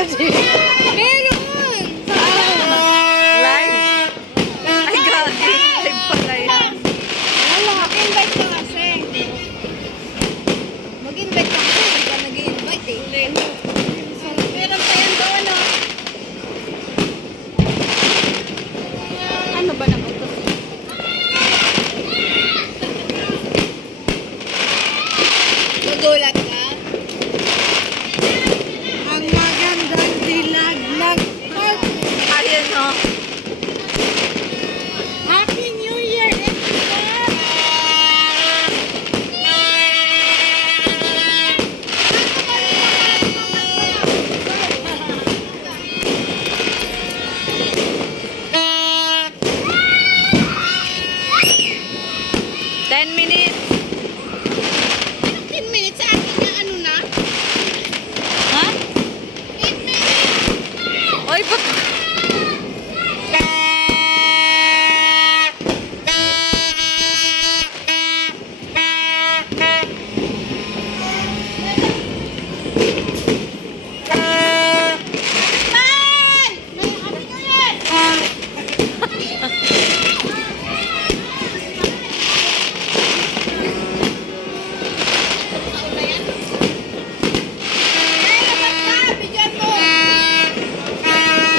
Meron! Live? Ay, gagi. Live pala yan. Wala, mag-invite ka kasi. Mag-invite ka kasi, hindi ka nag-invite eh. Meron pa yan doon, no? Ano ba naman to? Gugulat